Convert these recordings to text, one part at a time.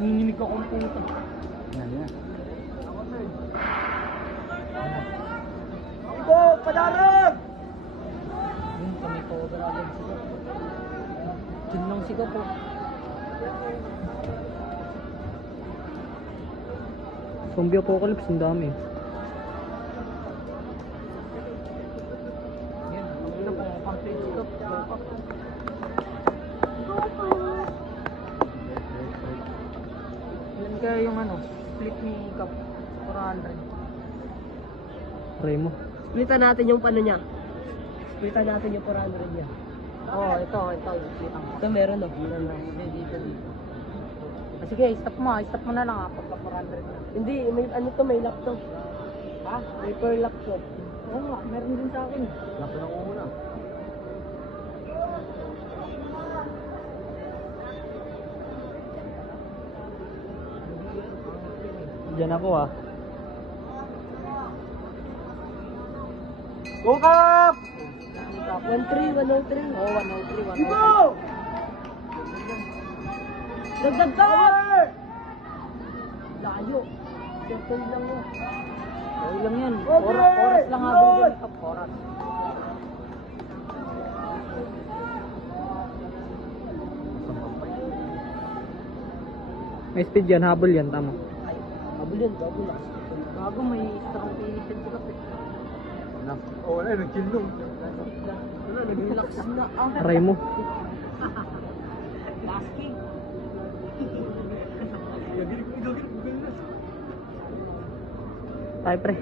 Nanginginig akong puta. Yan. Iko, padarag! Yun, kami po agad sigaw. Diyan lang sigaw po. Zombie apocalypse, ang dami. Yan, ito po, complete sigaw. Ilan kaya yung split ni Cap 400? Try mo. Splitan natin yung pano niya. Splitan natin yung 400 niya. Oo, ito. Splitan ko. Ito meron no. Dito. Sige, stop mo na lang pagka 400 na. Hindi, may may lock to. Ha? May per lock to. Oo nga, meron din sa akin. Lock na ko muna. Diyan ako ah. Go Cap! 103. Oo, 103. Go! Dagdag ka! Layo. Circle lang yun. Okay lang yan. Oras lang nga doon. Oras. May speed yan, habol yan, tama. Habol yan. Bago may strong pinipin sila. Wala, nag-chill nung. Nag-relax na. Try mo. Last kick. Tayo pre.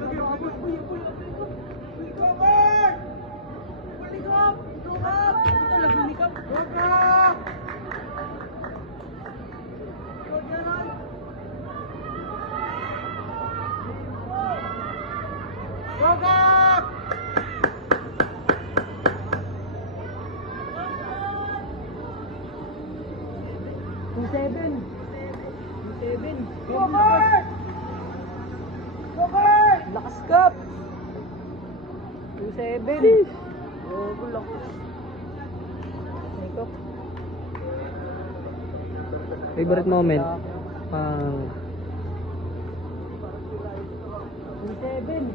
Lakas Cap! 27! Oo, lakas. Ito. Favorite moment? 27! 27!